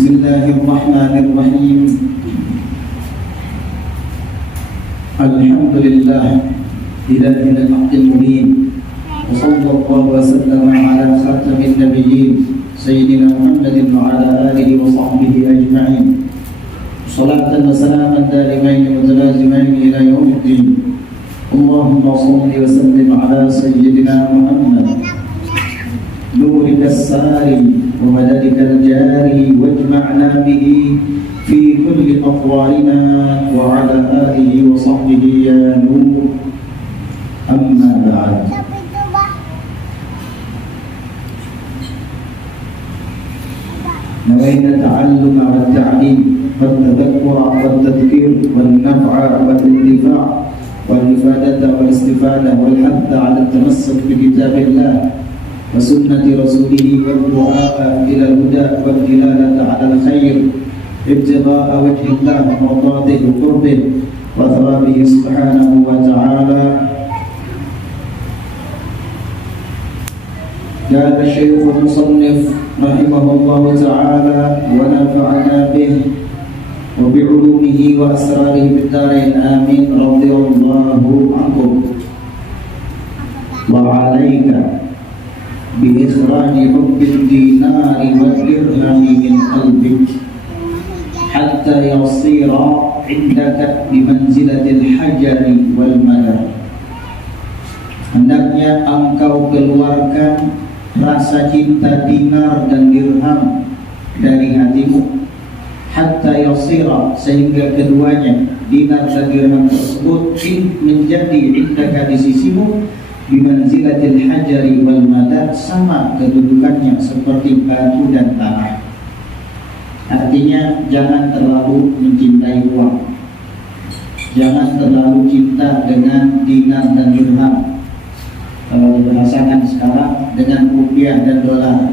Bismillahirrahmanirrahim. Alhamdulillah ilahil haqqil mubin. Wa sallallahu wa sallama ala khatamin nabiyyin sayyidina Muhammadin wa ala alihi wa sahbihi ajma'in. Salatan wa salaman dalimain mutalazimain ila yaumiddin. Allahumma salli wa sallim ala sayyidina Muhammad nurika as-sari wa madadika al-jari wajma'na bihi fi kulli aqwalina wa ala alihi wa sahbihi ya nur. Amma ba'd. Nawayna ta'alluma wa ta'lim wa tadhakkura wa tadhkir wal naf'a wal intifa' wal ifadata wal istifada wal hatta 'ala at-tamassuk bi kitabillah wa sunnati rasulih wal du'a ila al-huda wal dilalata 'ala al-khair ibtigha'a wajhillah wa mardatihi wa qurbihi wa thawabihi subhanahu wa ta'ala. Qala Syekh al-Musannif rahimahullahu ta'ala wa nafa'ana bihi wa bi'ulumihi wa asrarihi bid-darain amin radhiyallahu ankum. Wa 'alaika bi-ikhraji hubbid dinari wal dirhami min qalbik hatta yasira 'indaka bimanzilatil hajari wal madar. Hendaknya engkau keluarkan rasa cinta dinar dan dirham dari hatimu, hatta yasira, sehingga keduanya dinar dan dirham tersebut menjadi indaka di sisimu bimanzilatil hajari wal madar, sama kedudukannya seperti batu dan tanah. Artinya jangan terlalu mencintai uang, jangan terlalu cinta dengan dinar dan dirham. Kalau dibahasakan sekarang dengan rupiah dan dolar,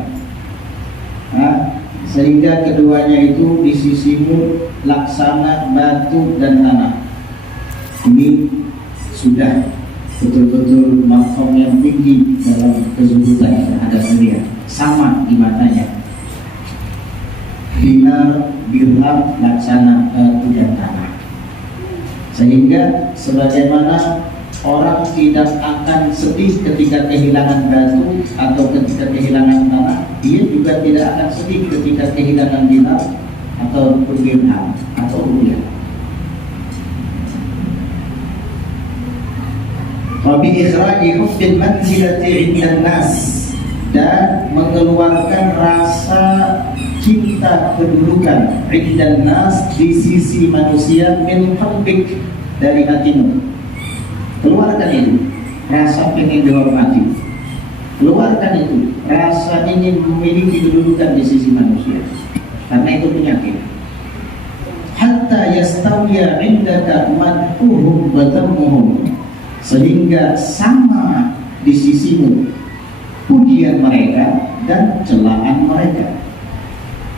sehingga keduanya itu di sisimu laksana batu dan tanah. Ini sudah betul-betul maqam yang tinggi dalam kezuhudan terhadap dunia, sama di matanya. Dinar, dirham laksana batu dan tanah. Sehingga sebagaimana orang tidak akan sedih ketika kehilangan batu atau ketika kehilangan tanah, dia juga tidak akan sedih ketika kehilangan dinar atau dirham atau rupiah. Wa bi ikhraji hubbil manzilati 'indan nas, dan mengeluarkan rasa cinta kedudukan 'indan nas di sisi manusia min qalbik, dari hatimu. Keluarkan itu rasa ingin dihormati, keluarkan itu rasa ingin memiliki kedudukan di sisi manusia, karena itu penyakit. Hatta yastawiya 'indaka madhuhum wa dhammuhum, sehingga sama di sisimu pujian mereka dan celaan mereka.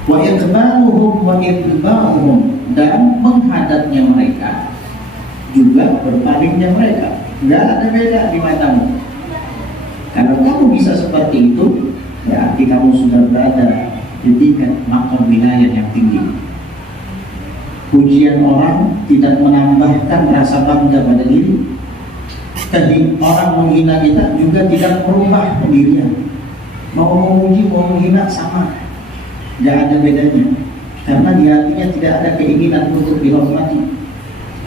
Wa iqbaluhum wa idbaruhum, dan menghadapnya mereka juga berpalingnya mereka. Nggak ada beda di matamu. Kalau kamu bisa seperti itu, berarti kamu sudah berada di tingkat maqam wilayah yang tinggi. Pujian orang tidak menambahkan rasa bangga pada diri. Tadi orang menghina kita juga tidak merubah pendirian. Mau memuji mau menghina sama, nggak ada bedanya. Karena di hatinya tidak ada keinginan untuk dihormati,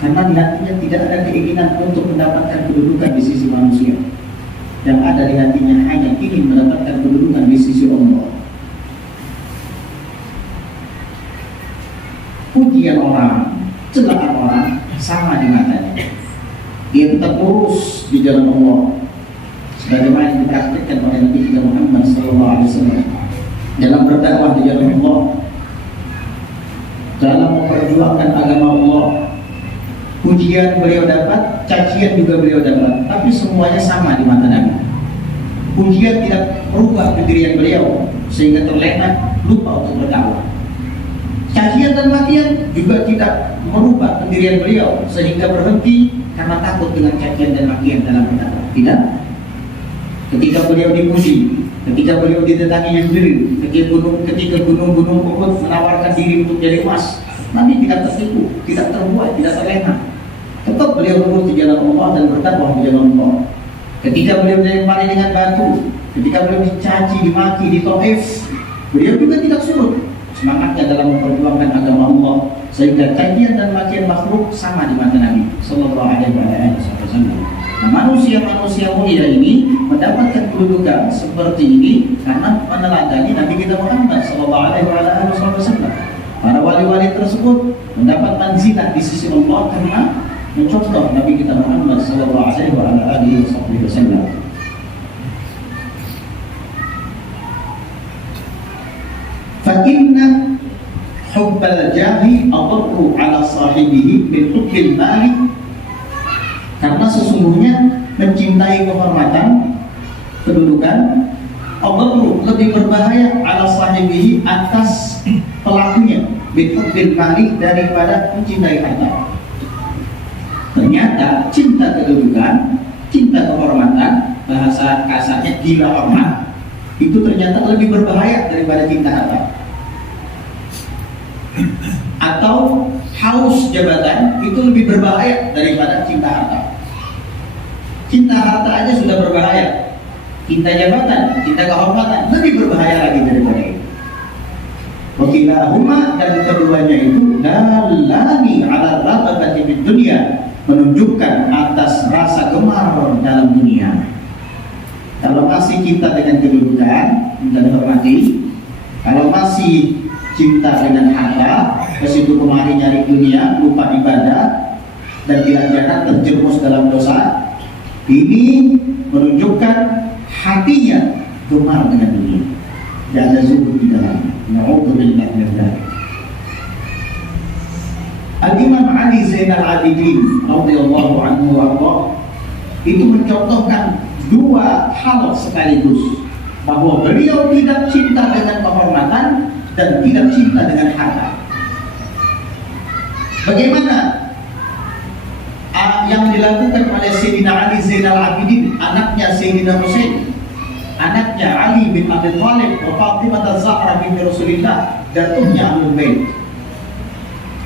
karena di hatinya tidak ada keinginan untuk mendapatkan kedudukan di sisi manusia. Yang ada di hatinya hanya ingin mendapatkan kedudukan di sisi Allah. Pujian orang, celaan orang sama di matanya. Dia tetap lurus di jalan Allah, sebagaimana yang dipraktikkan oleh Nabi kita Muhammad SAW dalam berdakwah di jalan Allah, dalam memperjuangkan agama Allah. Pujian beliau dapat, cacian juga beliau dapat, tapi semuanya sama di mata Nabi. Pujian tidak merubah pendirian beliau sehingga terlena lupa untuk berdakwah. Cacian dan makian juga tidak merubah pendirian beliau sehingga berhenti karena takut dengan cacian dan makian dalam berdakwah. Tidak. Ketika beliau dipuji, Ketika beliau didatangi Jibril, ketika gunung-gunung Uhud menawarkan diri untuk jadi emas, Nabi tidak tertipu, tidak terbuai, tidak terlena. Tetap beliau lurus di jalan Allah dan berdakwah di jalan Allah. Ketika beliau dilempari dengan batu, ketika beliau dicaci, dimaki, di Taif, beliau juga tidak surut semangatnya dalam memperjuangkan agama Allah, sehingga cacian dan makian makhluk sama di mata Nabi Sallallahu Alaihi Wasallam. Nah, manusia mulia ini mendapatkan kedudukan seperti ini karena meneladani Nabi kita Muhammad Sallallahu Alaihi Wasallam. Para wali-wali tersebut mendapat manzilah di sisi Allah karena mencontoh Nabi kita Muhammad Sallallahu Alaihi Wasallam. Fa inna hubbal jahi adarru ala sahibihi min hubbil mali. Karena sesungguhnya mencintai kehormatan, kedudukan, adarru lebih berbahaya ala sahibihi atas pelakunya min hubbil mali daripada mencintai harta. Ternyata cinta kedudukan, cinta kehormatan, bahasa kasarnya gila hormat, itu ternyata lebih berbahaya daripada cinta harta. Atau haus jabatan itu lebih berbahaya daripada cinta harta. Cinta harta aja sudah berbahaya, cinta jabatan, cinta kehormatan lebih berbahaya lagi daripada itu. Wakilahuma, dan keduanya itu dalani ala raghabati fid dunya, menunjukkan atas rasa gemar dalam dunia. Kalau masih cinta dengan kedudukan dan hormati, kalau masih cinta dengan harta, kesitu kemari nyari dunia, lupa ibadah, dan tidak jangan terjerumus dalam dosa, ini menunjukkan hatinya gemar dengan dunia, dan ada zuhud di dalamnya. Na'udzubillah min dzalik. Al-Imam Ali Zainal Abidin radhiyallahu anhu wa itu mencontohkan dua hal sekaligus, bahwa beliau tidak cinta dengan kehormatan dan tidak cinta dengan harta. Bagaimana yang dilakukan oleh Sayyidina Ali Zainal Abidin, anaknya Sayyidina Husain, anaknya Ali bin Abi Thalib, wa Fatimah Az-Zahra binti Rasulillah, datuknya Ahlul Bait.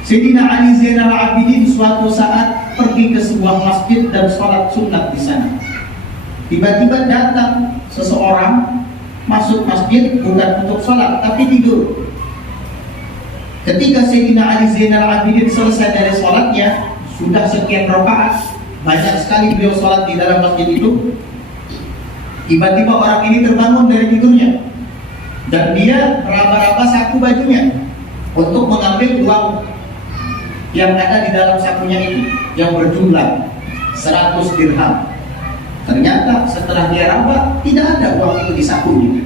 Sayyidina Ali Zainal Abidin suatu saat pergi ke sebuah masjid dan sholat sunat di sana. Tiba-tiba datang seseorang masuk masjid bukan untuk sholat tapi tidur. Ketika Sayyidina Ali Zainal Abidin selesai dari sholatnya, sudah sekian rakaat, banyak sekali beliau sholat di dalam masjid itu. Tiba-tiba orang ini terbangun dari tidurnya dan dia meraba-raba saku bajunya untuk mengambil uang yang ada di dalam sakunya itu yang berjumlah 100 dirham. Ternyata setelah dia raba, tidak ada uang itu di sakunya.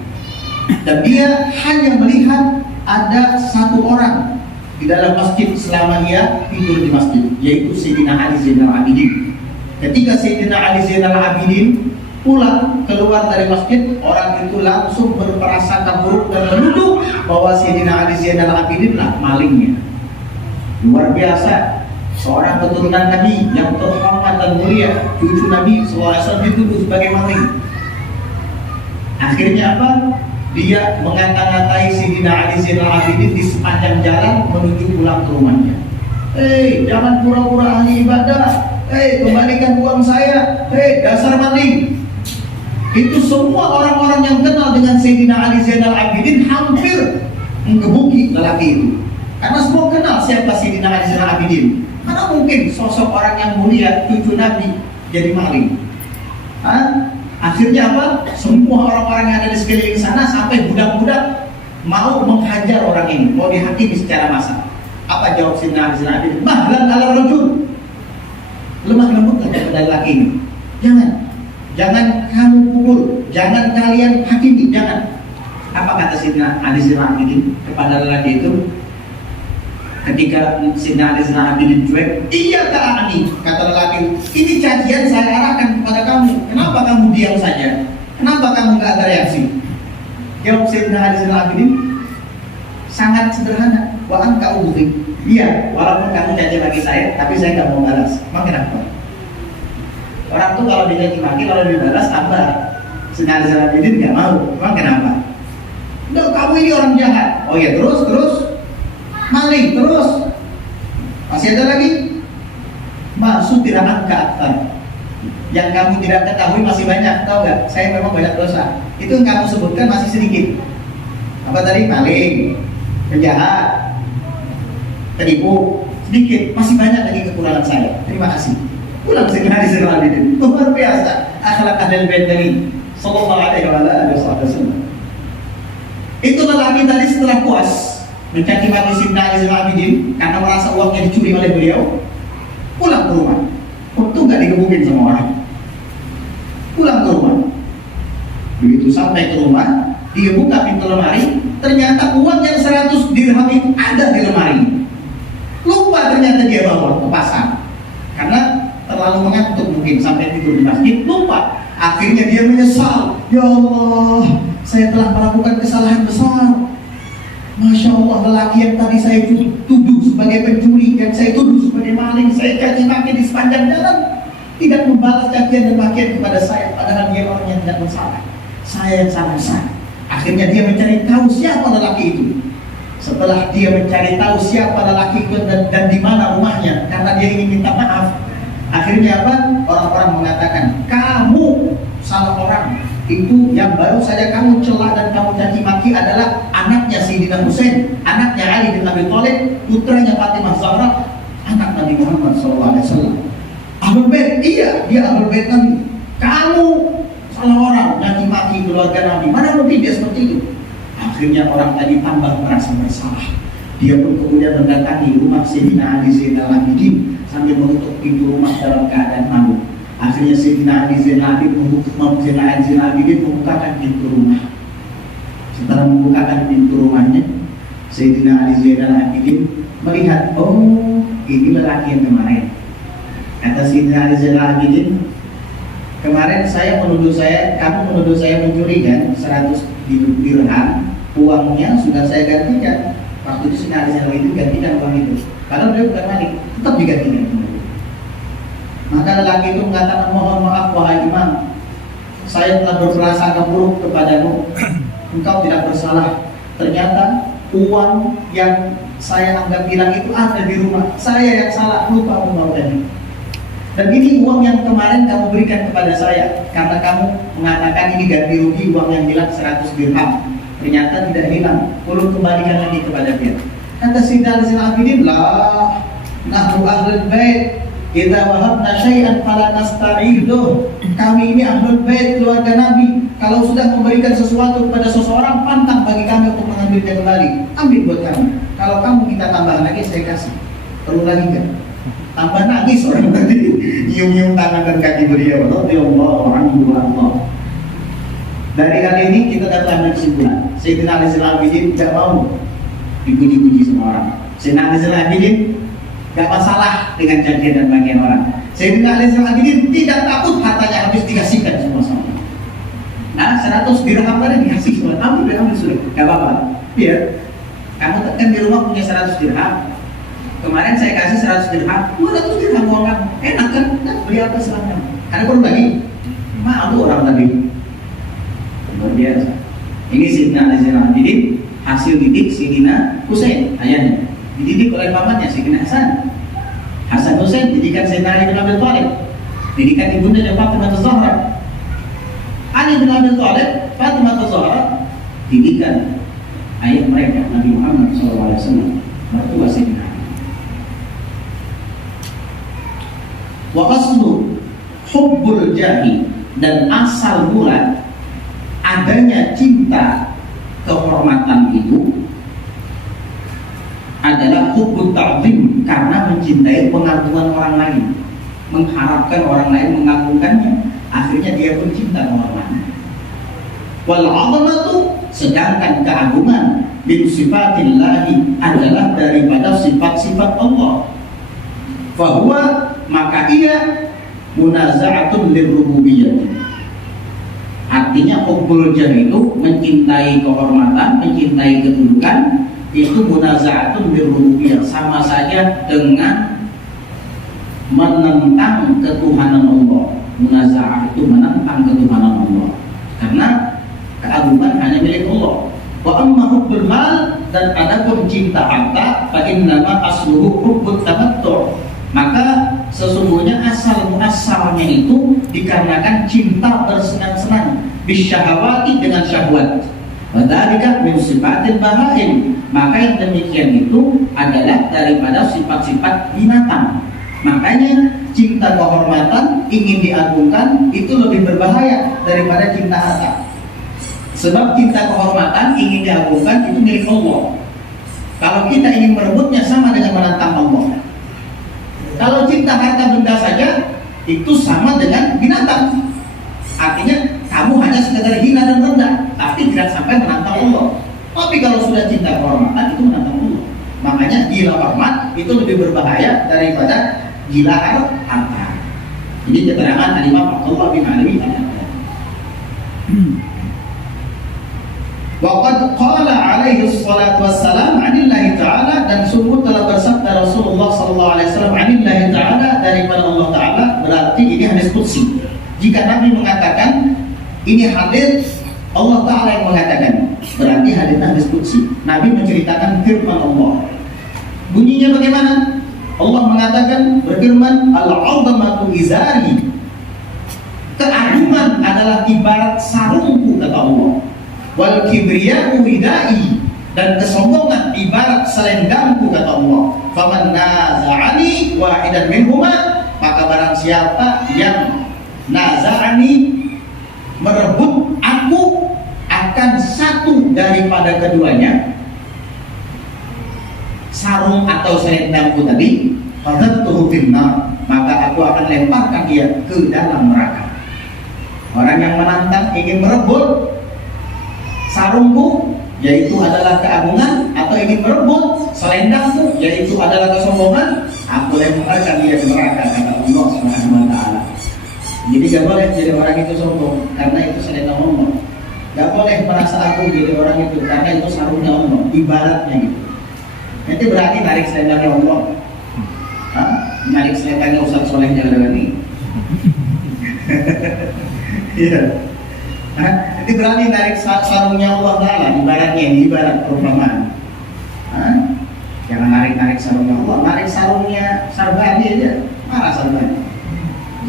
Dan dia hanya melihat ada satu orang di dalam masjid selama dia tidur di masjid, yaitu Sayyidina Ali Zainal Abidin. Ketika Sayyidina Ali Zainal Abidin pulang keluar dari masjid, orang itu langsung berprasangka buruk dan menuduh bahwa Sayyidina Ali Zainal Abidin lah malingnya. Luar biasa, seorang keturunan Nabi yang terhormat dan mulia, cucu Nabi SAW dituduh sebagai maling. Akhirnya apa? Dia mengata-ngatai Sayyidina Ali Zainal Abidin di sepanjang jalan menuju pulang ke rumahnya. Jangan pura-pura ahli ibadah. Kembalikan uang saya. Dasar maling. Itu semua orang-orang yang kenal dengan Sayyidina Ali Zainal Abidin hampir menggebuki lelaki itu. Karena semua kenal siapa Sayyidina Ali Zainal Abidin. Mana mungkin sosok orang yang mulia, cucu Nabi, jadi maling? Akhirnya apa? Semua orang-orang yang ada di sekeliling sana sampai budak-budak mau menghajar orang ini, mau dihakimi secara massal. Apa jawab Sayyidina Ali Zainal Abidin? Mahlan ala rajul. Lemah lembut kepada lelaki ini. Jangan kamu pukul, jangan kalian hakimi, jangan. Apa kata Sayyidina Ali Zainal Abidin kepada lelaki itu? Ketika Sayyidina Ali Zainal Abidin cuek, iya ta'ani, kata lelaki, ini cacian saya arahkan kepada kamu. Kenapa kamu diam saja? Kenapa kamu gak ada reaksi? Jawab Sayyidina Ali Zainal Abidin sangat sederhana. Wa anta ubudi. Iya, walaupun kamu caci maki saya, tapi saya gak mau balas. Emang kenapa? Orang tuh kalau dicaci maki, kalau dibalas tambah. Sayyidina Zainal Abidin nggak mau. Emang kenapa? Udah, kamu ini orang jahat. Oh ya, terus maling, terus masih ada lagi. Maksud tidak angka aktar. Yang kamu tidak ketahui masih banyak, tahu nggak? Saya memang banyak dosa. Itu yang kamu sebutkan masih sedikit. Apa tadi? Maling, penjahat, penipu, sedikit. Masih banyak lagi kekurangan saya. Terima kasih. Pulang Sayyidina Zainal Abidin. Luar biasa akhlak ahlul bait Nabi sallallahu alaihi wasallam. Itu lelaki tadi setelah puas mencaci maki Sayyidina Zainal Abidin karena merasa uangnya dicuri oleh beliau, pulang ke rumah. Untung nggak digebukin sama orang. Pulang ke rumah. Begitu sampai ke rumah, dia buka pintu lemari, ternyata uang yang 100 dirham itu ada di lemari. Lupa ternyata dia bawa ke pasar. Karena terlalu mengantuk mungkin sampai tidur di masjid, lupa. Akhirnya dia menyesal. Ya Allah, saya telah melakukan kesalahan besar. Masya Allah, lelaki yang tadi saya tuduh sebagai pencuri, yang saya tuduh sebagai maling, saya caci maki di sepanjang jalan, tidak membalas cacian dan makian kepada saya, padahal dia orang yang tidak bersalah. Saya yang salah besar. Akhirnya dia mencari tahu siapa lelaki itu. Setelah dia mencari tahu siapa lelaki itu dan di mana rumahnya, karena dia ingin minta maaf, akhirnya apa? Orang-orang mengatakan, kamu salah orang. Itu yang baru saja kamu celah dan kamu caci maki adalah anaknya Sayyidina Husain, anaknya Ali bin Abi Thalib, putranya Fatimah Zahra, anak Nabi Muhammad SAW. Ahlul Bait, iya, dia Ahlul Bait Nabi. Kamu salah orang, caci maki keluarga Nabi. Mana mungkin dia seperti itu? Akhirnya orang tadi tambah merasa bersalah. Dia pun kemudian mendatangi rumah Sayyidina Ali Zainal Abidin sambil menutup pintu rumah dalam keadaan malu. Akhirnya Sayyidina Ali Zainal Abidin membukakan pintu rumah. Setelah membukakan pintu rumahnya, Sayyidina Ali Zainal Abidin melihat, oh, ini lelaki yang kemarin. Kata Sayyidina Ali Zainal Abidin, kemarin kamu menuduh saya mencuri kan 100 dirham, uangnya sudah saya gantikan. Waktu itu Sayyidina Ali Zainal Abidin gantikan uang itu. Padahal dia bukan maling, tetap digantikan. Maka lelaki itu mengatakan, mohon maaf wahai imam, saya telah berprasangka buruk kepadamu. Engkau tidak bersalah. Ternyata uang yang saya anggap hilang itu ada di rumah. Saya yang salah, lupa membawanya. Dan ini uang yang kemarin kamu berikan kepada saya, karena kamu mengatakan ini ganti rugi uang yang hilang 100 dirham. Ternyata tidak hilang, perlu kembalikan lagi kepada dia. Kata Sayyidina Zainal Abidin, lah, nahnu ahlul bait, idza wahabna syai'an fala nasta'iduh. Kami ini ahlul bait, keluarga Nabi. Kalau sudah memberikan sesuatu kepada seseorang, pantang bagi kami untuk mengambilnya kembali. Ambil buat kami. Kalau kamu minta tambahan lagi, saya kasih. Perlu lagi enggak? Tambah nangis orang tadi, nyium-nyium tangan dan kaki beliau. Radhiyallahu anhu wa Allah. Dari hal ini kita dapat ambil kesimpulan, Sayyidina Ali Zainal Abidin tidak mau dipuji-puji sama orang. Sayyidina Ali Zainal Abidin gak masalah dengan cacian dan bagian orang. Sayyidina Ali Zainal Abidin tidak takut hartanya habis dikasihkan semua sama. Nah, 100 dirham tadi dikasih semua. Ambil sudah, gak apa-apa. Biar kamu kan di rumah punya 100 dirham. Kemarin saya kasih 100 dirham, 200 dirham uang kamu. Enak kan? Nah, beli apa selama? Karena perlu lagi. Malu orang tadi. Luar biasa. Ini Sayyidina Ali Zainal Abidin hasil didik Sayyidina Husain, ayahnya. Dididik oleh pamannya Sayyidina Hasan Husain, didikan Sayyidina Ali bin Abi Thalib, didikan ibundanya Fatimah Zahra. Ali bin Abi Thalib, Fatimah Zahra, didikan ayah mereka Nabi Muhammad SAW, mertua Sayyidina Ali. Wa aslu hubbul jahi, dan asal mula adanya cinta kehormatan itu adalah hubbut ta'zim, karena mencintai pengagungan orang lain, mengharapkan orang lain mengagungkannya, akhirnya dia pun cinta menghormati. Wal 'azamatu, sedangkan keagungan min sifatillahi adalah daripada sifat-sifat Allah. Fahuwa, maka ia munaza'atun lirrububiyyah. Artinya hubbul jah itu mencintai kehormatan, mencintai kedudukan, itu munaza'atun birrububiyyah, sama saja dengan menentang ketuhanan Allah. Munaza'ah itu menentang ketuhanan Allah. karena keagungan hanya milik Allah. Wa amma hubbul mal, dan adapun cinta harta, fa innama asluhu hubbut tamattu', maka sesungguhnya asal muasalnya itu dikarenakan cinta bersenang-senang bisyahawati, dengan syahwat. Wa dzalika min sifatil bahaim, maka yang demikian itu adalah daripada sifat-sifat binatang. Makanya cinta kehormatan, ingin diagungkan, itu lebih berbahaya daripada cinta harta. Sebab cinta kehormatan, ingin diagungkan, itu milik Allah. Kalau kita ingin merebutnya, sama dengan menantang Allah. Kalau cinta harta benda saja, itu sama dengan binatang. Artinya kamu hanya sekedar hina dan rendah, tapi tidak sampai menantang Allah. Tapi kalau sudah cinta kehormatan, itu menantang Allah. Makanya gila hormat itu lebih berbahaya daripada gila harta. Ini keterangan Al-Imam Abdullah bin Ali. Waqad qala alaihi salatu wassalam 'anillahi ta'ala, dan sungguh telah bersabda Rasulullah sallallahu alaihi wasallam 'anillahi ta'ala, daripada Allah Ta'ala, berarti ini hadis qudsi. Jika Nabi mengatakan ini hadis Allah Ta'ala yang mengatakan, berarti hadis qudsi. Nabi menceritakan firman Allah. Bunyinya bagaimana? Allah mengatakan, berfirman, al-'azamatu izari, keagungan adalah ibarat sarungku, kata Allah. Wal kibriya'u ridai, dan kesombongan ibarat selendangku, kata Allah. Faman naza'ani wahidan minhuma, maka barang siapa yang naza'ani, merebut aku akan satu daripada keduanya, sarung atau selendangku tadi, fadhatuhu finnar, maka aku akan lemparkan dia ke dalam neraka. Orang yang menantang ingin merebut sarungku, yaitu adalah keagungan, atau ingin merebut selendangku, yaitu adalah kesombongan, aku lemparkan dia ke neraka, kata Allah Subhanahu wa Ta'ala. Jadi gak boleh jadi orang itu sombong karena itu selendang Allah. Gak boleh merasa aku jadi orang itu karena itu sarungnya Allah, ibaratnya gitu. Nanti berarti narik selendangnya Allah. Narik selendangnya Ustaz Soleh Jalani. Iya. Nanti berarti narik sarungnya Allah Ta'ala, ibaratnya, ibarat perumpamaan. Jangan narik sarungnya Allah, narik sarungnya Sarbani aja. Mana Sarbani?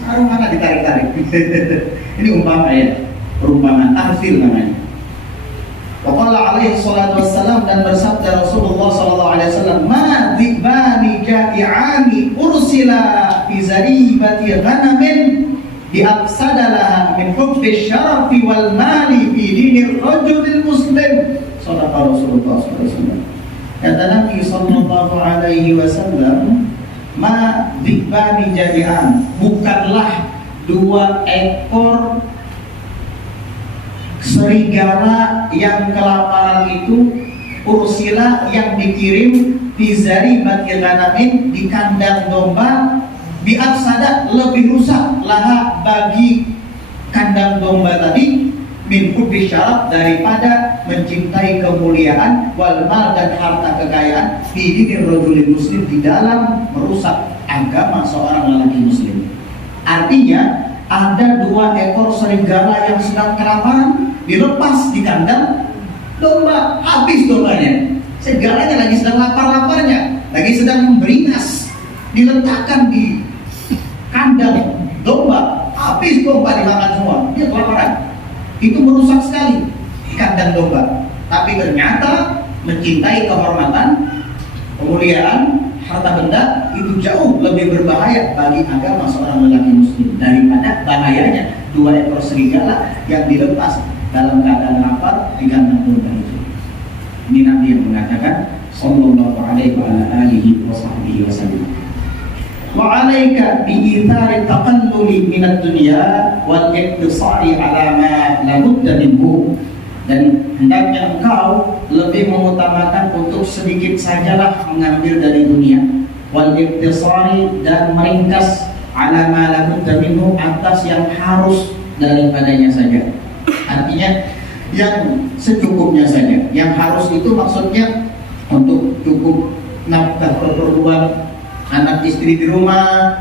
Sarung mana ditarik-tarik? Ini umpama ya, perumpamaan, tahfil namanya. Waqala alaihi salatu wassalam, dan bersabda Rasulullah sallallahu alaihi wasallam, ma dhibani ja'i'ani ursila fi zaribati ghanamin bi afsadalaha min hubbi syarafi wal mali fi dinir rajulil muslim. Shadaqa Rasulullah sallallahu alaihi wasallam. Kata Nabi sallallahu alaihi wasallam, ma dhibani ja'i'an, bukanlah dua ekor serigala yang kelaparan itu, ursila yang dikirim, bizari bagi ghanamin, di kandang domba, biafsada lebih rusak, laha bagi kandang domba tadi, min hubbi syaraf, daripada mencintai kemuliaan, wal mal, dan harta kekayaan, fi dinir rajulil muslim, di dalam merusak agama seorang lelaki muslim. Artinya ada dua ekor serigala yang sedang kelaparan, dilepas di kandang domba, habis dombanya. Serigalanya lagi sedang lapar-laparnya, lagi sedang beringas, diletakkan di kandang domba, habis domba dimakan semua, dia kelaparan. Itu merusak sekali di kandang domba. Tapi ternyata mencintai kehormatan, kemuliaan, harta benda itu jauh lebih berbahaya bagi agama seorang lelaki muslim daripada bahayanya dua ekor serigala yang dilepas dalam keadaan lapar di kandang domba itu. Ini Nabi yang mengatakan sallallahu alaihi wa alihi wasallam. Wa 'alaika bi ithari taqalluli minad dunya wal iktisari 'ala ma la budda minhu, dan hendaknya engkau lebih mengutamakan untuk sedikit sajalah mengambil dari dunia, wal iktisari, dan meringkas 'ala ma la budda minhu, atas yang harus daripadanya saja. Artinya yang secukupnya saja. Yang harus itu maksudnya untuk cukup nafkah keperluan anak istri di rumah,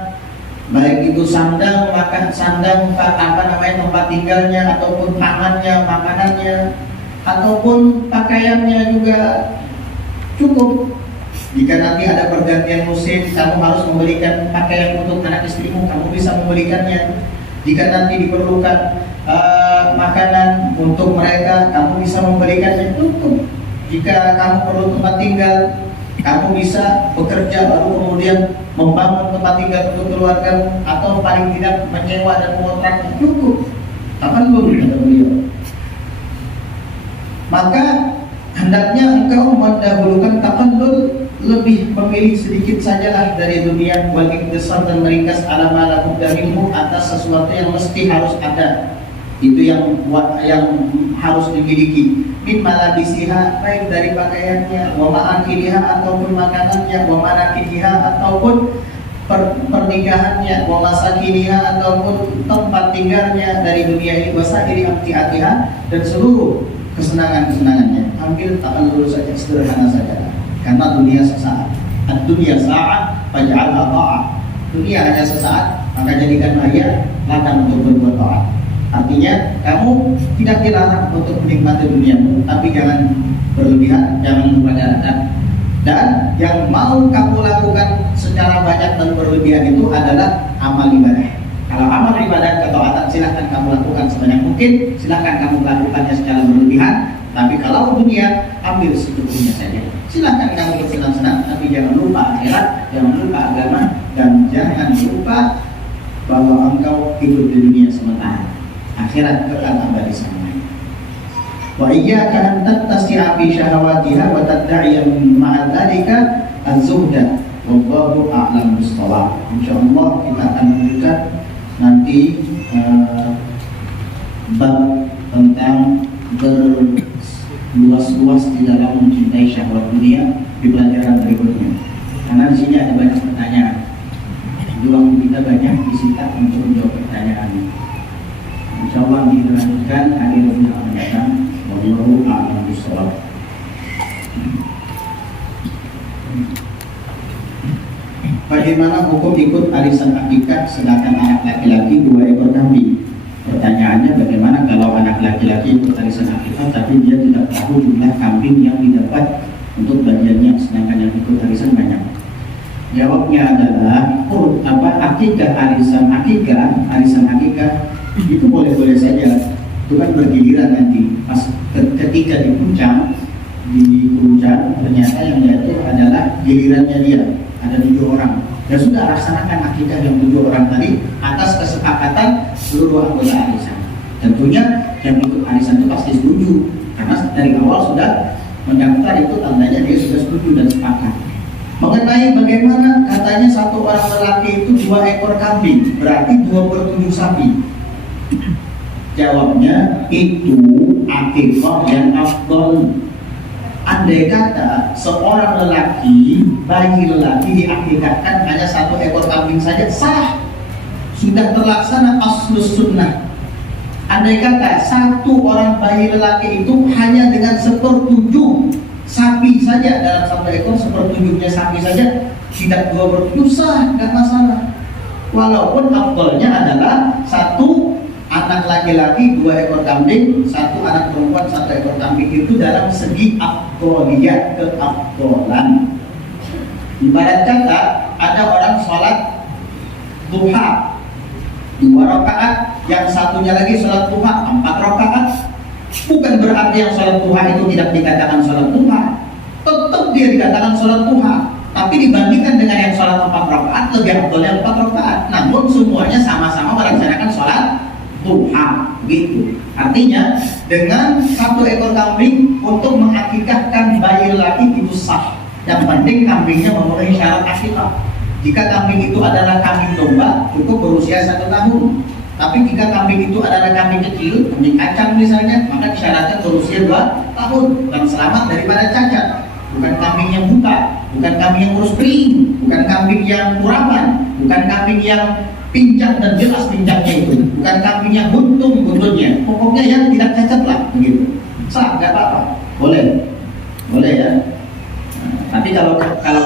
baik itu sandang, makan sandang, tempat tinggalnya, ataupun pangannya, makanannya, ataupun pakaiannya juga cukup. Jika nanti ada pergantian musim, kamu harus membelikan pakaian untuk anak istrimu, kamu bisa membelikannya. Jika nanti diperlukan makanan untuk mereka, kamu bisa membelikannya, cukup. Jika kamu perlu tempat tinggal, kamu bisa bekerja lalu kemudian membangun tempat tinggal untuk keluarga, atau paling tidak menyewa dan mengontraknya, cukup. Takallul, kata beliau. Maka hendaknya engkau mendahulukan takallul, lebih memilih sedikit sajalah dari dunia, wal iktisar, dan meringkas ala ma la budda minhu, atas sesuatu yang mesti harus ada. Itu yang harus dimiliki. Min malabisiha, baik dari pakaiannya, wa ma'akiliha, ataupun makanannya, wa manakidiha, ataupun pernikahannya, wa masakiniha, ataupun tempat tinggalnya dari dunia ini, wa sa'iri amtiatiha, dan seluruh kesenangan-kesenangannya. Ambil takallul saja, sederhana saja. Karena dunia sesaat. Ad-dunya sa'ah faj'alha ta'ah. Dunia hanya sesaat, maka jadikanlah ia ladang untuk berbuat taat. Artinya kamu tidak dilarang untuk menikmati duniamu, tapi jangan berlebihan, jangan berlebihan. Dan yang mau kamu lakukan secara banyak dan berlebihan itu adalah amal ibadah. Kalau amal ibadah ketaatan silahkan kamu lakukan sebanyak mungkin, silahkan kamu lakukannya secara berlebihan. Tapi kalau dunia, ambil secukupnya saja. Silahkan kamu bersenang-senang, tapi jangan lupa akhirat, jangan lupa agama, dan jangan lupa bahwa engkau hidup di dunia sementara. Akhirat kekal abadi selamanya. Wa iyyaka an tattasi'a fi syahawatiha wa tad'iya ma'a dzalika az-zuhda. Wallahu a'lam bis-shawab. Insyaallah kita akan lanjutkan nanti bab tentang berluas-luas di dalam mencintai syahwat dunia di pelajaran berikutnya. Karena di sini ada banyak pertanyaan. Ruang kita banyak disita untuk menjawab pertanyaan ini. Insyaallah kita lanjutkan hari Rabu yang akan datang. Wallahu a'lam bishawab. Bagaimana hukum ikut arisan akikah sedangkan anak laki-laki 2 ekor kambing? Pertanyaannya, bagaimana kalau anak laki-laki ikut arisan akikah tapi dia tidak tahu jumlah kambing yang didapat untuk bagiannya, sedangkan yang ikut arisan banyak? Jawabnya adalah akikah, arisan akikah itu boleh-boleh saja. Itu kan bergiliran nanti. Pas ketika di puncak ternyata yang jatuh adalah gilirannya dia. Ada 7 orang. Ya sudah, laksanakan akikah yang 7 orang tadi atas kesepakatan seluruh anggota arisan. Tentunya yang ikut arisan itu pasti setuju, karena dari awal sudah mendaftar, itu tandanya dia sudah setuju dan sepakat. Mengenai bagaimana katanya satu orang lelaki itu 2 ekor kambing, berarti 2/7 sapi. Jawabnya, itu akikah yang afdal. Andai kata seorang lelaki, bayi lelaki diakikahkan hanya 1 ekor kambing saja, sah, sudah terlaksana aslus sunnah. Andai kata satu orang bayi lelaki itu hanya dengan 1/7 sapi saja, dalam 1 ekor 1/7-nya sapi saja, tidak 2/7, sah, nggak masalah. Walaupun afdalnya adalah 1 anak laki-laki 2 ekor kambing, 1 anak perempuan 1 ekor kambing, itu dalam segi afdoliyah, keafdolan. Ibarat kata ada orang sholat duha 2 rakaat, yang satunya lagi sholat duha 4 rakaat. Bukan berarti yang sholat duha itu tidak dikatakan sholat duha, tetap dia dikatakan sholat duha. Tapi dibandingkan dengan yang sholat 4 rakaat, lebih afdolnya 4 rakaat. Namun semuanya sama-sama melaksanakan sholat duha, gitu. Artinya dengan 1 ekor kambing untuk mengakikahkan bayi lelaki itu sah. Yang penting kambingnya memenuhi syarat akikah. Jika kambing itu adalah kambing domba, cukup berusia 1 tahun. Tapi jika kambing itu adalah kambing kecil, kambing kacang misalnya, maka disyaratkan berusia 2 tahun dan selamat daripada cacat. Bukan kambing yang buta, bukan kambing yang urus kering, bukan kambing yang kurapan, bukan kambing yang pincang dan jelas pincangnya itu, bukan kambing yang buntung buntutnya, pokoknya yang tidak cacat lah, begitu. Sah, nggak apa-apa, boleh ya. Nah, tapi kalau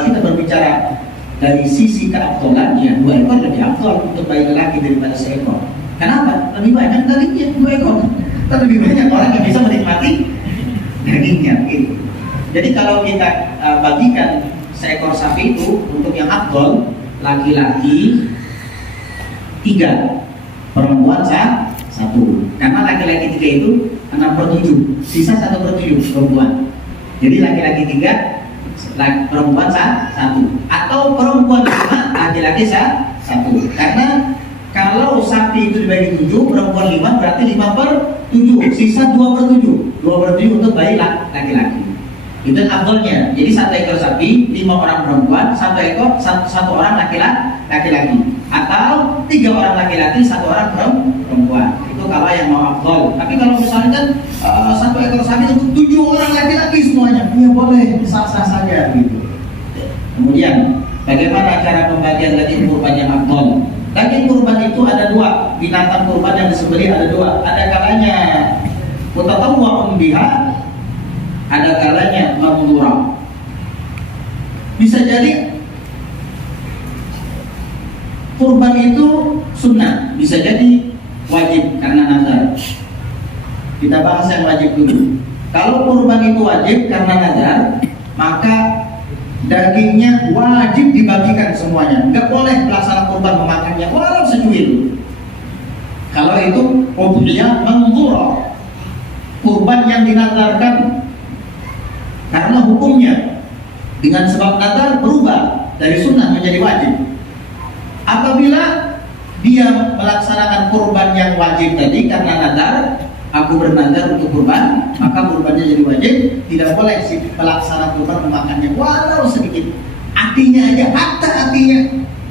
kita berbicara dari sisi keabdolannya 2 ekor lebih abdol untuk bayi lelaki daripada seekor. Kenapa? Lebih banyak dagingnya 2 ekor. Tapi lebih banyak orang yang bisa menikmati dagingnya gitu. Jadi kalau kita bagikan seekor sapi itu untuk yang abdol, laki-laki 3, perempuan 1. Karena laki-laki 3 itu 6/7, sisa 1/7 perempuan. Jadi laki-laki 3, perempuan 1, atau perempuan 5, laki-laki 1. Karena kalau sapi itu dibagi 7, perempuan 5 berarti 5/7, sisa 2/7 untuk bayi laki-laki. Itu abdolnya. Jadi 1 ekor sapi, 5 orang perempuan, 1 ekor, 1 orang laki-laki, atau 3 orang laki-laki, 1 orang perempuan. Itu kalau yang mau abdol. Tapi kalau misalnya 1 ekor sapi untuk 7 orang laki-laki semuanya, ya boleh, sah-sah saja gitu. Kemudian bagaimana cara pembagian daging kurban yang abdol? Daging kurban itu ada 2, binatang kurban yang disembelih ada 2. Ada kalanya mutatawwa'un biha, ada kalanya mamdura. Bisa jadi kurban itu sunnah, bisa jadi wajib karena nazar. Kita bahas yang wajib dulu. Kalau kurban itu wajib karena nazar, maka dagingnya wajib dibagikan semuanya. Nggak boleh pelaksana kurban memakannya walau secuil. Kalau itu udhiyah mamdura, kurban yang dinazarkan. Karena hukumnya dengan sebab nazar berubah dari sunnah menjadi wajib. Apabila dia melaksanakan kurban yang wajib tadi karena nazar, aku bernazar untuk kurban, maka kurbannya jadi wajib. Tidak boleh si pelaksana kurban memakannya walau sedikit. Hatinya aja, hatta hatinya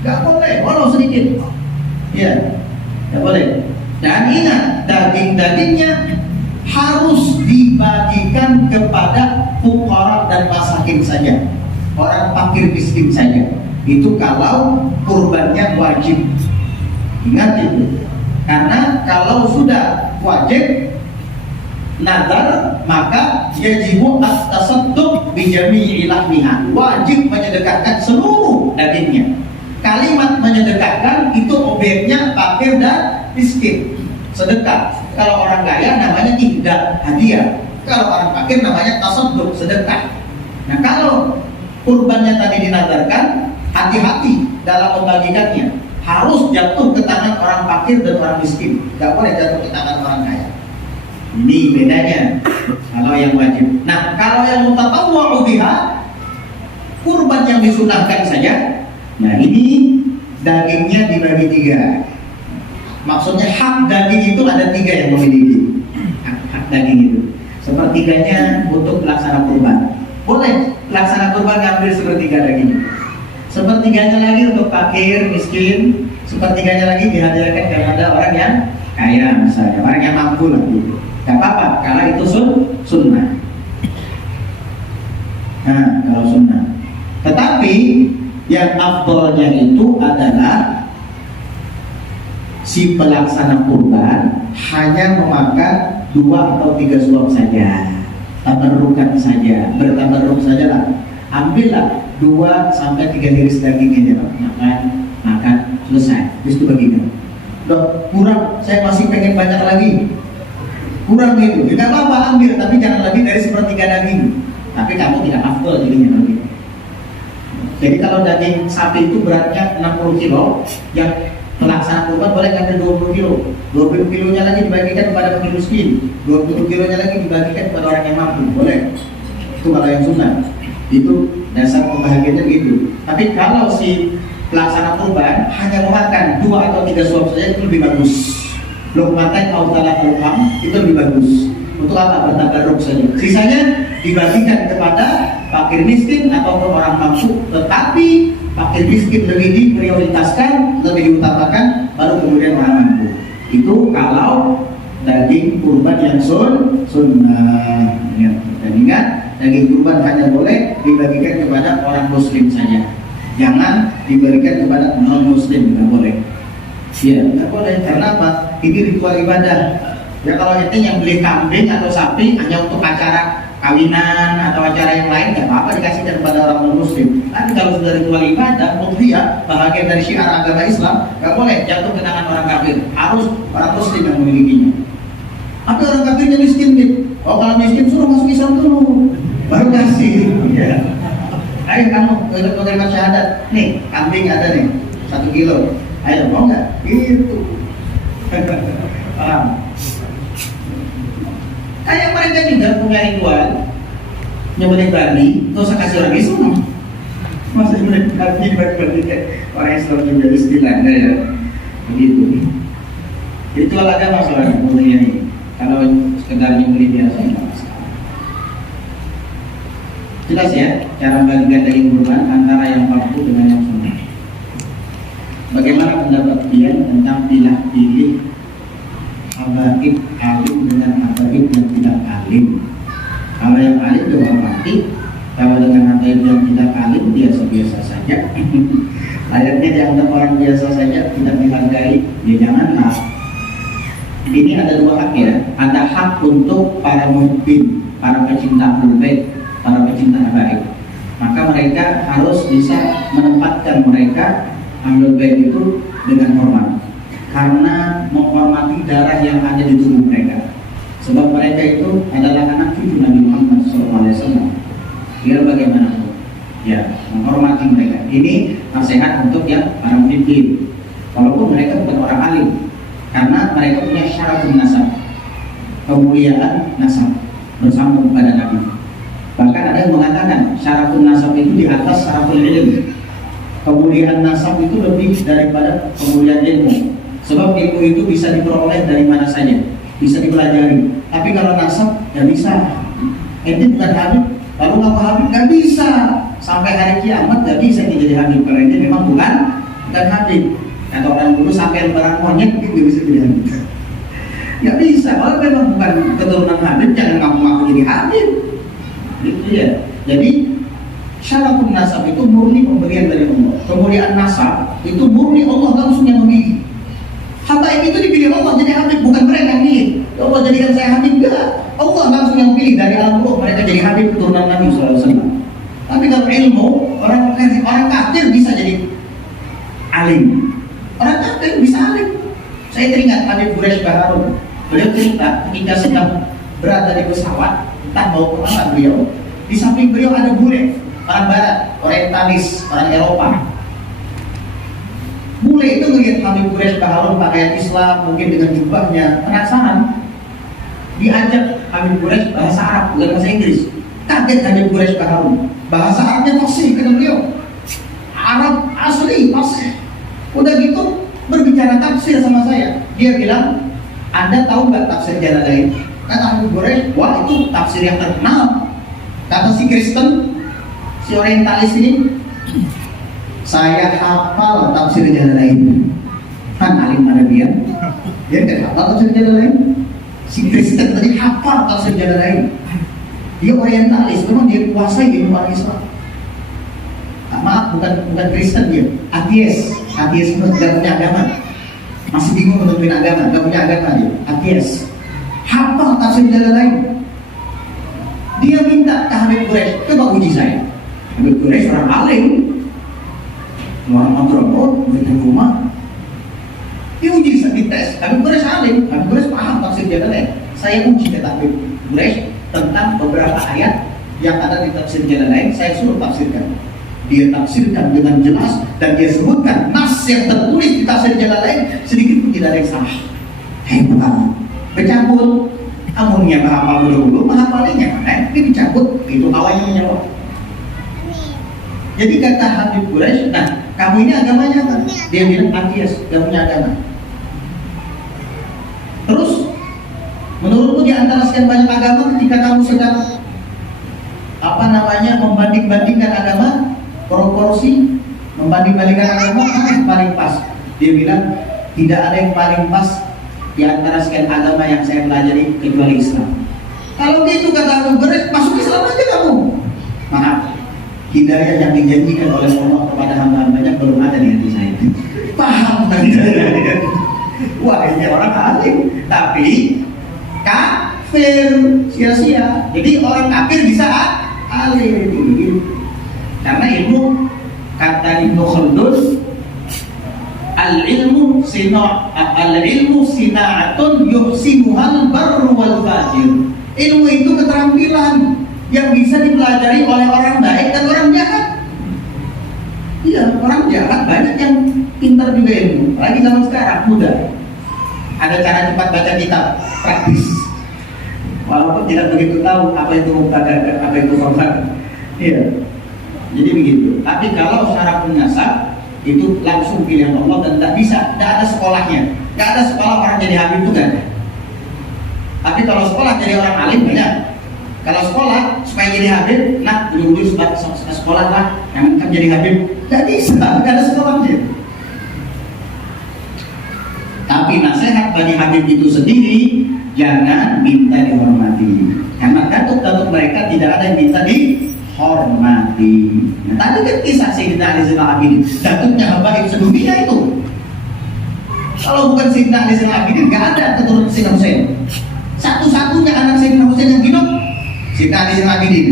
nggak boleh walau sedikit. Ya, nggak boleh. Dan ingat, daging-dagingnya harus dibagikan kepada fuqara dan masakin saja, orang fakir miskin saja. Itu kalau kurbannya wajib. Ingat itu. Karena kalau sudah wajib nazar, maka yajibu at-tasadduq bi jami'i lahmiha. Wajib menyedekahkan seluruh dagingnya. Kalimat menyedekahkan itu objeknya fakir dan miskin. Sedekah. Kalau orang kaya namanya ihda, hadiah. Kalau orang fakir namanya tasadduq, sedekah. Nah, kalau kurbannya tadi dinazarkan, hati-hati dalam membagikannya. Harus jatuh ke tangan orang fakir dan orang miskin. Gak boleh jatuh ke tangan orang kaya. Ini bedanya kalau yang wajib. Nah, kalau yang mutatawwa'u biha, kurban yang disunahkan saja. Nah, ini dagingnya dibagi 3. Maksudnya hak daging itu ada 3 yang memiliki hak daging itu. Sepertiganya untuk pelaksana kurban. Boleh pelaksana kurban ngambil sepertiga daging. Sepertiganya lagi untuk fakir, miskin. Sepertiganya lagi dihadiahkan kepada orang yang kaya misalnya, orang yang mampu lah gitu. Gak apa-apa, karena itu sunnah. Nah, kalau sunnah. Tetapi yang afdolnya itu adalah si pelaksana kurban hanya memakan 2 atau 3 suap saja, tabarrukan saja, bertabarruk saja lah. Ambillah 2 sampai 3 iris daging aja, makan, selesai. Terus itu bagikan. Udah kurang, saya masih pengen banyak lagi. Kurang itu, tidak apa-apa ambil, tapi jangan lebih dari sepertiga daging. Tapi kamu tidak afdol jadinya nanti. Jadi kalau daging sapi itu beratnya 60 kilo, yang pelaksana kurban boleh ngambil 20 kilo. 20 kilonya lagi dibagikan kepada fakir miskin, 20 kilonya lagi dibagikan kepada orang yang mampu, boleh. Itu kalau yang sunnah. Itu dasar pembagiannya gitu. Tapi kalau si pelaksana kurban hanya memakan 2 atau 3 suap saja, itu lebih bagus. Luqmatan atau talaq luqam itu lebih bagus. Untuk apa? Bertabarruk saja. Sisanya dibagikan kepada fakir miskin ataupun orang mampu. Tetapi fakir miskin lebih diprioritaskan, lebih diutamakan, baru kemudian orang mampu. Itu kalau daging kurban yang sunnah. Dan ingat, daging kurban hanya boleh dibagikan kepada orang muslim saja. Jangan diberikan kepada non muslim, tidak boleh. Ya, tidak boleh. Karena apa? Ini ritual ibadah. Ya kalau itu yang beli kambing atau sapi hanya untuk acara kawinan atau acara yang lain nggak apa-apa dikasihkan kepada orang non-muslim. Tapi kalau sudah ritual ibadah, udhiyah, bahagian dari syiar agama Islam, nggak boleh jatuh ke tangan orang kafir, harus orang muslim yang memilikinya. Tapi orang kafirnya miskin gitu. Oh, kalau miskin suruh masuk Islam dulu, baru kasih. Ya. Ayo kamu untuk menerima syahadat, nih kambing ada nih 1 kilo, ayo mau nggak? Itu paham? Kayak mereka juga punya ritual nyembelih babi, nggak usah kasih orang Islam. Masa nyembelih babi bagi orang Islam juga istilahnya ya, begitu. Ritual agama soalnya mulainya ini. Kalau sekedar nyembelih biasa nggak masalah. Jelas ya cara bagi gandain kurban antara yang fardu dengan yang sunnah. Bagaimana pendapat dia tentang pilih habaib alim dengan habaib yang tidak alim? Kalau yang alim dia hormati, kalau dengan habaib yang tidak alim biasa-biasa saja. Layaknya dianggap orang biasa saja, tidak dihargai, ya janganlah. Ini ada 2 hak ya. Ada hak untuk para muhibin, para pecinta ahlul-bait, para pecinta habaib. Maka mereka harus bisa menempatkan mereka ahlul-bait itu dengan hormat, karena menghormati darah yang ada di tubuh mereka. Sebab mereka itu adalah anak cucu Nabi Muhammad SAW. Biar bagaimanapun, ya menghormati mereka. Ini nasihat untuk yang para muhibin, walaupun mereka bukan orang alim, karena mereka punya syarafun nasab, kemuliaan nasab bersama kepada Nabi. Bahkan ada yang mengatakan syarafun nasab itu di atas syaraful ilm. Kemuliaan nasab itu lebih daripada kemuliaan ilmu. Sebab ilmu itu bisa diperoleh dari mana saja, bisa dipelajari. Tapi kalau nasab ya bisa. Ente bukan habib, lalu ngaku habib nggak bisa. Sampai hari kiamat nggak bisa jadi habib karena ente memang bukan habib. Kata orang dulu sampai lebaran monyet itu nggak bisa jadi habib. Nggak bisa. Kalau memang bukan keturunan habib, jangan ngaku-ngaku jadi habib. Gitu ya. Jadi syarafun nasab itu murni pemberian dari Allah. Kemuliaan nasab itu murni Allah langsung yang memilih. Habaib itu dipilih Allah jadi habib, bukan mereka yang milih. Ya Allah jadikan saya habib, enggak. Allah langsung yang pilih dari alam Allah, mereka jadi habib keturunan Nabi SAW. Tapi kalau ilmu, orang kafir bisa jadi alim. Orang kafir bisa alim. Saya teringat Habib Quraisy Baharun. Beliau cerita ketika sedang berada di pesawat, entah mau kemana beliau. Di samping beliau ada bule, orang barat, orientalis, orang Eropa. Bule itu melihat Habib Quraisy Baharun pakaian Islam, mungkin dengan jubahnya, penasaran. Diajak Habib Quraisy bahasa Arab, bukan bahasa Inggris. Kaget Habib Quraisy Baharun, bahasa Arabnya fasih kata beliau. Arab asli fasih. Udah gitu berbicara tafsir sama saya. Dia bilang, Anda tahu nggak tafsir Jalalain? Kata Habib Quraisy, wah itu tafsir yang terkenal. Kata si Kristen, si orientalis ini, saya hafal tafsir Jalalain. Kan alim mana dia? Dia nggak hafal tafsir Jalalain. Si Kristen tadi hafal tafsir Jalalain. Dia orientalis, memang dia kuasai ilmu Islam. Maaf, bukan Kristen dia, ateis. Ateis itu tidak punya agama, masih bingung menentuin agama, tidak punya agama dia, ateis. Hafal tafsir Jalalain. Dia minta ke Habib Quraisy, coba uji saya. Habib Quraisy orang alim, orang antropolog, berikan rumah. Diuji, dites. Habib Quraisy alim, Habib Quraisy paham tafsir Jalalain. Saya uji kata Habib Quraisy tentang beberapa ayat yang ada di tafsir Jalalain, saya suruh tafsirkan. Dia tafsirkan dengan jelas dan dia sebutkan nas yang tertulis di tafsir Jalalain sedikit pun tidak ada yang salah. Hebat, bercampur. Amunnya menghafal dulu, menghafalinya mana? Ini dicabut, itu awalnya menjawab. Jadi kata Habib Quraisy, nah kamu ini agamanya apa? Dia bilang ateis, gak punya agama. Terus, menurutmu di antara sekian banyak agama, ketika kamu sedang membanding-bandingkan agama, proporsi, membanding-bandingkan agama, mana yang paling pas? Dia bilang tidak ada yang paling pas di antara sekian agama yang saya pelajari kecuali Islam. Kalau gitu kata Habib Quraisy, masuk Islam aja kamu. Maaf, hidayah yang dijanjikan oleh Allah kepada hamba-hambanya belum ada di hati saya. Paham tadi? Wah, ini orang alim, tapi kafir. kafir, sia-sia. Jadi orang kafir bisa alim. Karena ilmu, kata Ibnu Khaldun, al-ilmu sina'atun yuhsinuhal barru wal fajir. Ilmu itu keterampilan yang bisa dipelajari oleh orang baik dan orang jahat. Iya, orang jahat banyak yang pintar juga ilmu. Lagi zaman sekarang mudah. Ada cara cepat baca kitab praktis. Walaupun tidak begitu tahu apa itu mubtada, apa itu khabar. Iya. Jadi begitu. Tapi kalau secara penyasar itu langsung pilihan Allah dan tidak bisa, tidak ada sekolahnya. Tidak ada sekolah orang jadi habib itu kan. Tapi kalau sekolah jadi orang alim banyak. Kalau sekolah supaya jadi habib, nah dulu sekolah lah, yang kan jadi habib. Tidak bisa, tidak ada sekolahnya. Tapi nasihat bagi habib itu sendiri, jangan minta dihormati. Karena datuk-datuk mereka tidak ada yang minta dihormati. Nah, tadi kan kisah Sayyidina Ali Zainal Abidin, datuknya habaib sedunia itu. Kalau bukan Sayyidina Ali Zainal Abidin, nggak ada keturunan Sayyidina Husain. Satu-satunya anak Sayyidina Husain yang hidup, Sayyidina Ali Zainal Abidin.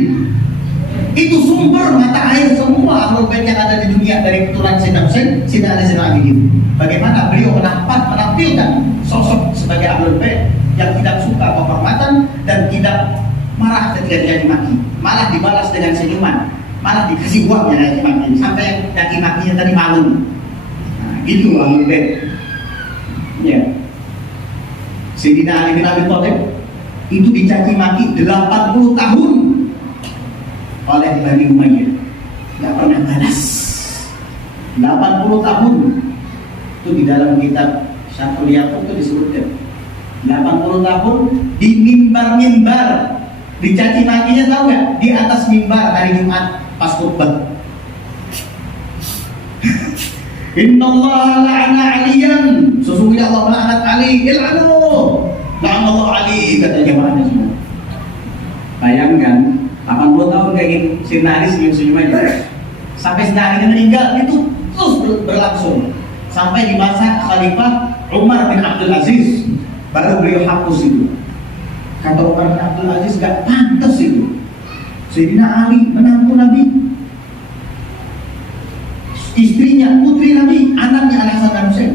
Itu sumber mata air semua ahlul bait yang ada di dunia dari keturunan Sayyidina Husain, Sayyidina Ali Zainal Abidin. Bagaimana beliau menampilkan sosok sebagai ahlul bait yang tidak suka penghormatan dan tidak marah ketika dia dimaki, malah dibalas dengan senyuman, malah dikasih uang yang dimaki, sampai yang caci makinya tadi malu. Nah, gitu ahlul bait. Ya. Sayyidina Ali bin Abi Thalib itu dicaci maki 80 tahun oleh Bani Umayyah, nggak pernah balas. 80 tahun itu di dalam kitab Syahrul Yaqut itu disebutkan 80 tahun di mimbar-mimbar dicaci makinya, tahu nggak? Di atas mimbar hari Jumat pas khutbah. Innallaha la'ana aliyan, sesungguhnya Allah melaknat Ali. Il'anu la'anallahu Ali, kata jamaahnya semua. Bayangkan 80 tahun kayak gini, Sayyidina Ali senyum-senyum aja. Sampai Sayyidina Ali meninggal itu terus berlangsung sampai di masa Khalifah Umar bin Abdul Aziz, baru beliau hapus itu. Kata Umar bin Abdul Aziz, gak pantas itu Sayyidina Ali menantu Nabi, istrinya putri Nabi, anaknya Al-Hasan dan Husain.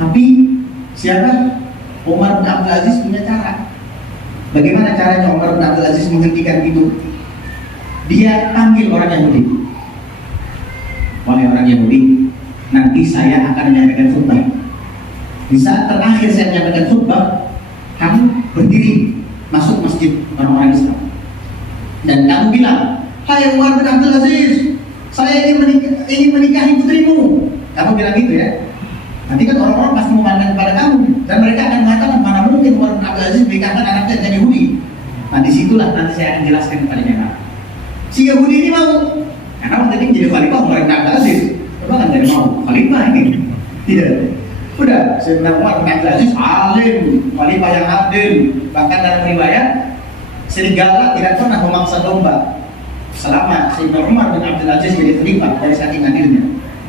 Tapi siapa? Umar bin Abdul Aziz punya cara. Bagaimana caranya Umar bin Abdul Aziz menghentikan itu? Dia panggil orang Yahudi. Wahai orang Yahudi, nanti saya akan menyampaikan khutbah. Di saat terakhir saya menyampaikan khutbah, kamu berdiri masuk masjid orang-orang Islam dan kamu bilang, hai Umar bin Abdul Aziz, saya ingin menikahi putrimu. Kamu bilang gitu ya. Nanti kan orang-orang pasti memandang kepada kamu dan mereka akan mengatakan, mana mungkin Umar bin Abdul Aziz menikahkan anaknya dengan Yahudi. Nah disitulah nanti saya akan jelaskan kepadanya. Si Yahudi ini mau, karena waktu ini menjadi khalifah Umar bin Abdul Aziz. Coba kan jadi mau khalifah ini? Tidak. Udah, Sayyidina Umar bin Abdul Aziz alim, khalifah yang adil. Bahkan dalam riwayat, serigala tidak pernah memangsa domba selama Sayyidina Umar bin Abdul Aziz jadi khalifah, dari saking adilnya.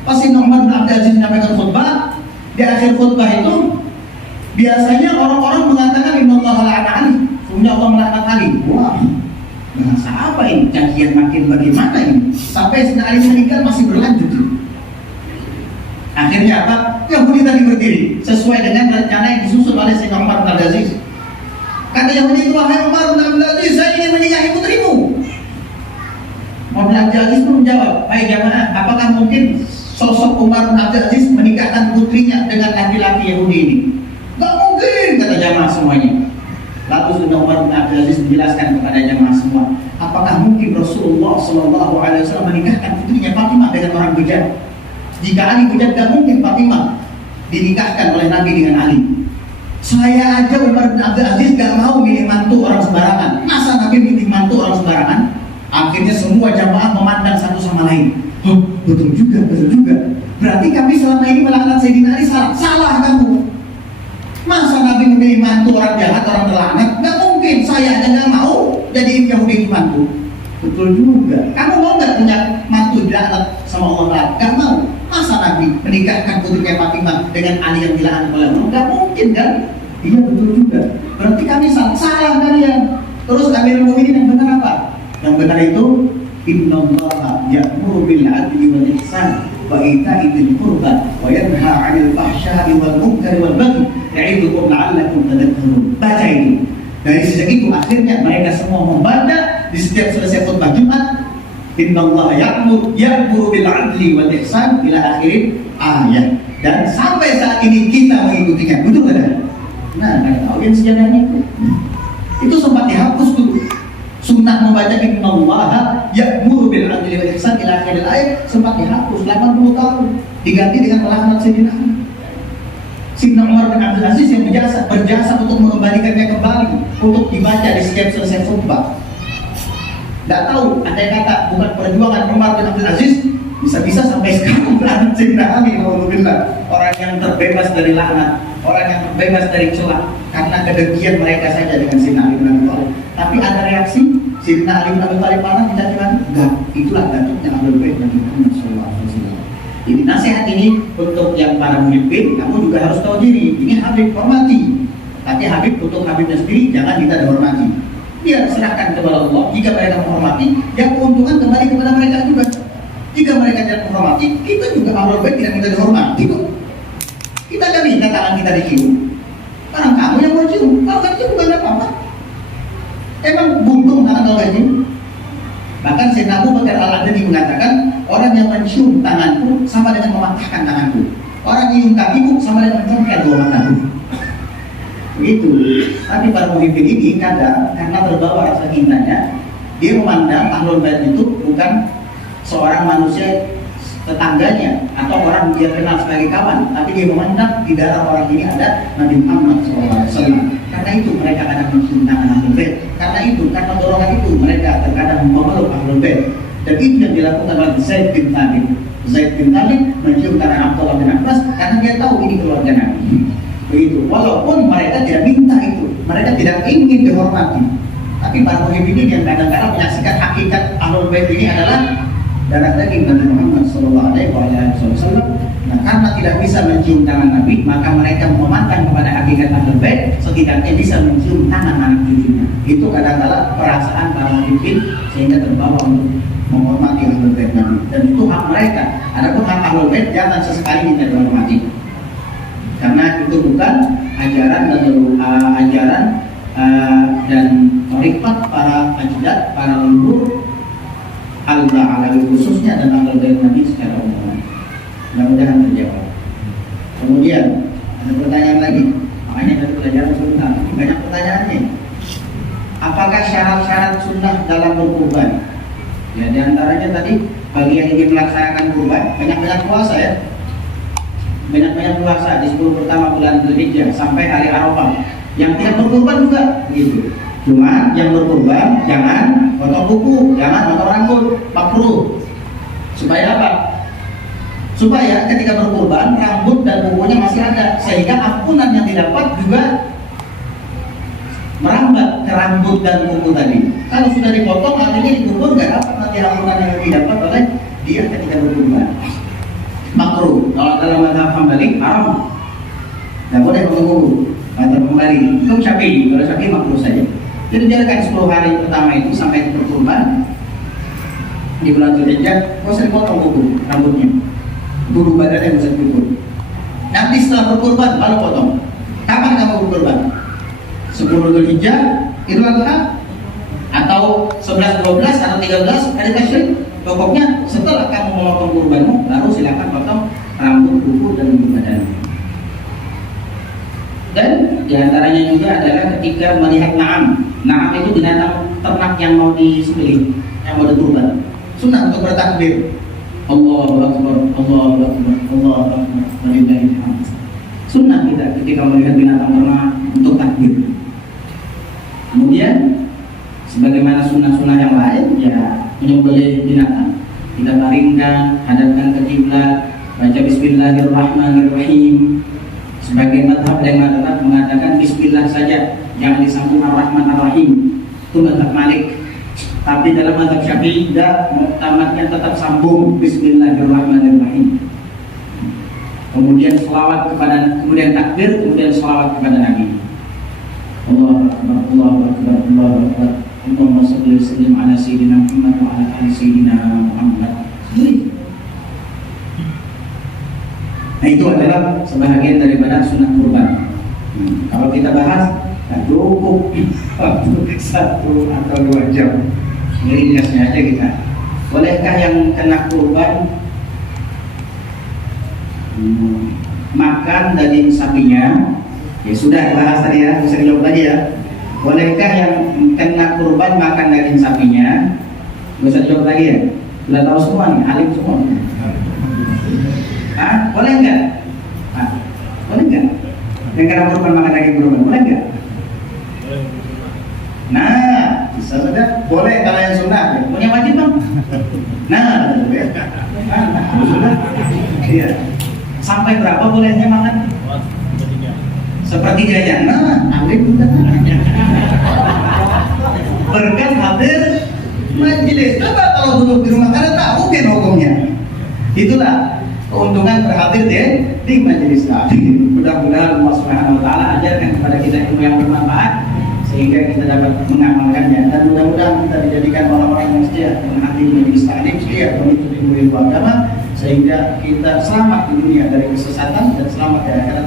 Pas Sayyidina Umar bin Abdul Aziz menyampaikan khutbah, di akhir khutbah itu biasanya orang-orang mengatakan innallaha la'ana Ali, sesungguhnya Allah melaknat Ali. Wah, bahasa apa ini? Cacian makin bagaimana ini? Sampai Sayyidina Ali meninggal masih berlanjut. Akhirnya apa? Yahudi tadi berdiri sesuai dengan rencana yang disusun oleh Sayyidina Umar bin Abdul Aziz. Kata Yahudi itu, wahai Umar bin Abdul Aziz, saya ingin menikahi putrimu. Umar bin Abdul Aziz pun menjawab, baik jamaah, apakah mungkin sosok Umar bin Abdul Aziz menikahkan putrinya dengan laki-laki Yahudi ini? Gak mungkin, kata jamaah semuanya. Lalu sudah Umar bin Abdul Aziz menjelaskan kepada jamaah semua, apakah mungkin Rasulullah SAW menikahkan putrinya Fatimah dengan orang bejat? Jika Ali bejat, gak mungkin Fatimah dinikahkan oleh Nabi dengan Ali. Saya aja Umar bin Abdul Aziz gak mau milih mantu orang sembarangan. Masa Nabi milih mantu orang sembarangan? Akhirnya semua jamaah memandang satu sama lain. Oh, betul juga, betul juga. Berarti kami selama ini melaknat Sayyidina Ali salah. Salah kamu. Masa Nabi memilih mantu orang jahat, orang terlaknat? Gak mungkin. Saya aja gak mau jadi Yahudi mantu. Betul juga. Kamu mau gak punya mantu dilaknat sama Allah? Gak mau. Masa Nabi menikahkan putrinya Fatimah dengan Ali yang dilaknat oleh Allah? Gak mungkin kan? Iya betul juga. berarti kami salah kalian. Terus Amirul Mukminin yang benar apa? Yang benar itu innallaha ya'muru bil 'adli wal ihsan wa ita'i dzil qurba wa yanha 'anil fahsya'i wal munkari wal baghi ya'idukum la'allakum tadhakkarun. Baca itu. Dari sejak itu akhirnya mereka semua membaca di setiap selesai khutbah Jumat, innallaha ya'muru bil 'adli wal ihsan ila akhir ayat. Dan sampai saat ini kita mengikutinya. Betul enggak? Nah, enggak tahu yang sejarahnya itu. Itu sempat dihapus dulu. Sunnah membaca innallaha ya'muru bil 'adli wal ihsan ila akhir ayat sempat dihapus 80 tahun, diganti dengan pelaksanaan Sayyidina Ali. Sayyidina Umar bin Abdul Aziz yang berjasa untuk mengembalikannya kembali untuk dibaca di setiap selesai khutbah. Tidak tahu, andai kata bukan perjuangan Umar bin Abdul Aziz, bisa-bisa sampai sekarang berada Sayyidina Ali, alhamdulillah, orang yang terbebas dari laknat, orang yang terbebas dari celah karena kedengkian mereka saja dengan Sayyidina Ali bin Abi Thalib. Tapi ada reaksi Sayyidina Ali bin Abi Thalib mana kita bilang enggak, itulah datuknya Ahlul Bait Nabi Muhammad SAW. Jadi nasihat ini untuk yang para pemimpin, kamu juga harus tahu diri. Ini Habib hormati, tapi Habib untuk Habibnya sendiri jangan kita dihormati. Dia serahkan kepada Allah. Jika mereka menghormati, yang keuntungan kembali kepada mereka juga. Jika mereka tidak menghormati, kita juga Ahlul Bait tidak minta dihormati. Kita tidak minta tangan kita dicium. Karena kamu yang mau cium, kalau kan cium bukan apa-apa. Emang buntung tangan kalau kayak gini. Bahkan Sayyidina Abu Bakar Al-Adani mengatakan, orang yang mencium tanganku sama dengan mematahkan tanganku. Orang yang nyium kakiku sama dengan mencongkel dua mataku. Begitu. Tapi para pemimpin ini kadang karena terbawa rasa cintanya, dia memandang Ahlul Bait itu bukan seorang manusia tetangganya atau orang dia kenal sebagai kawan, tapi dia memandang di dalam orang ini ada Nabi Muhammad SAW. Karena itu mereka kadang mencium tangan Ahlul Bait. Karena dorongan itu mereka terkadang memeluk Ahlul Bait. Dan itu yang dilakukan oleh Zaid bin Thabit. Zaid bin Thabit mencium tangan Abdullah bin Abbas karena dia tahu ini keluarga Nabi. Begitu. Walaupun mereka tidak minta itu, mereka tidak ingin dihormati. Tapi para pemimpin yang kadang-kadang menyaksikan hakikat Ahlul Bait ini adalah darah daging Nabi Muhammad SAW. Nah, karena tidak bisa mencium tangan Nabi, maka mereka memandang kepada hakikat Ahlul Bait setidaknya bisa mencium tangan anak cucunya. Itu kadang-kadang perasaan para pemimpin sehingga terbawa untuk menghormati Ahlul Bait Nabi. Dan itu hak mereka. Adapun hak Ahlul Bait jangan sesekali kita dihormati. Karena itu bukan ajaran dan thariqat para ajdad, para leluhur al-Ba'alawi khususnya dan Ahlul Bait Nabi secara umum. Mudah-mudahan terjawab. Kemudian ada pertanyaan lagi. Makanya tadi pelajaran sebentar. Banyak pertanyaannya. Apakah syarat-syarat sunnah dalam berkurban? Ya, diantaranya tadi bagi yang ingin melaksanakan kurban, banyak-banyak puasa ya. Banyak-banyak puasa di 10 pertama bulan Dzulhijjah sampai hari Arafah. Yang tidak berkurban juga begitu. Cuma yang berkurban jangan potong kuku, jangan potong rambut, makruh. Supaya apa? Supaya ketika berkurban rambut dan kukunya masih ada, sehingga ampunan yang didapat juga merambat ke rambut dan kuku tadi. Kalau sudah dipotong artinya dikubur nggak dapat nanti ampunan yang didapat oleh dia ketika berkurban. Makruh. Kalau dalam mazhab Hambali haram, nggak boleh potong kuku. Mazhab Hambali itu Syafi'i, kalau Syafi'i makruh saja. Jadi jalankan 10 hari pertama itu sampai berkurban di bulan Dzulhijjah, nggak usah dipotong kuku rambutnya, bulu badannya bisa dipotong. Nanti setelah berkurban baru potong. Kapan kamu berkurban? 10 Dzulhijjah, Idul Adha, atau 11, 12, atau 13 hari tasyrik. Pokoknya setelah kamu memotong kurbanmu, baru silakan potong rambut, kuku, dan bulu badan. Dan diantaranya juga adalah ketika melihat na'am. Na'am itu binatang ternak yang mau disembelih, yang mau dikurban. Sunnah untuk bertakbir. Allahu Akbar, Allahu Akbar, Allahu Akbar, walillahil hamd. Sunnah kita ketika melihat binatang ternak untuk takbir. Kemudian sebagaimana sunnah-sunnah yang lain, ya menyembelih binatang, kita baringkan, hadapkan ke kiblat, baca Bismillahirrahmanirrahim. Sebagai madhab yang mengatakan Bismillah saja, jangan disambung Ar-Rahman Ar-Rahim. Itu madhab Malik. Tapi dalam madhab Syafi'i tidak, tamatnya tetap sambung Bismillahirrahmanirrahim. Kemudian selawat kepada, kemudian takbir, kemudian selawat kepada Nabi. Allahu Akbar, Allahu Akbar, Allahu Akbar. Allahumma shalli wa sallim ala sayyidina Muhammad wa ala ali sayyidina Muhammad. Nah, itu adalah sebahagian daripada sunnah kurban. Kalau kita bahas, tak cukup 1 atau 2 jam. Ini ringkasnya aja kita. Bolehkah yang kena kurban makan daging sapinya? Ya sudah bahas tadi ya, bisa dijawab lagi ya. Bolehkah yang kena kurban makan daging sapinya? Bisa dijawab lagi ya. Sudah tahu semua nih, alim semua. Boleh nggak? Boleh nggak? Yang kena kurban makan daging kurban, boleh nggak? Nah, bisa saja. Boleh kalau yang sunnah. Punya wajib bang? Nah, ya. Sudah. Iya. Sampai berapa bolehnya makan? Sepertiganya. Nah, alim udah. Berkat hadir majelis. Coba kalau duduk di rumah karena tak mungkin hukumnya. Itulah keuntungan berhadir di majelis taklim. Mudah-mudahan Allah Subhanahu wa taala ajarkan kepada kita ilmu yang bermanfaat sehingga kita dapat mengamalkannya, dan mudah-mudahan kita dijadikan orang-orang yang setia menghadiri majelis taklim, setia menuntut ilmu agama, sehingga kita selamat di dunia dari kesesatan dan selamat di akhirat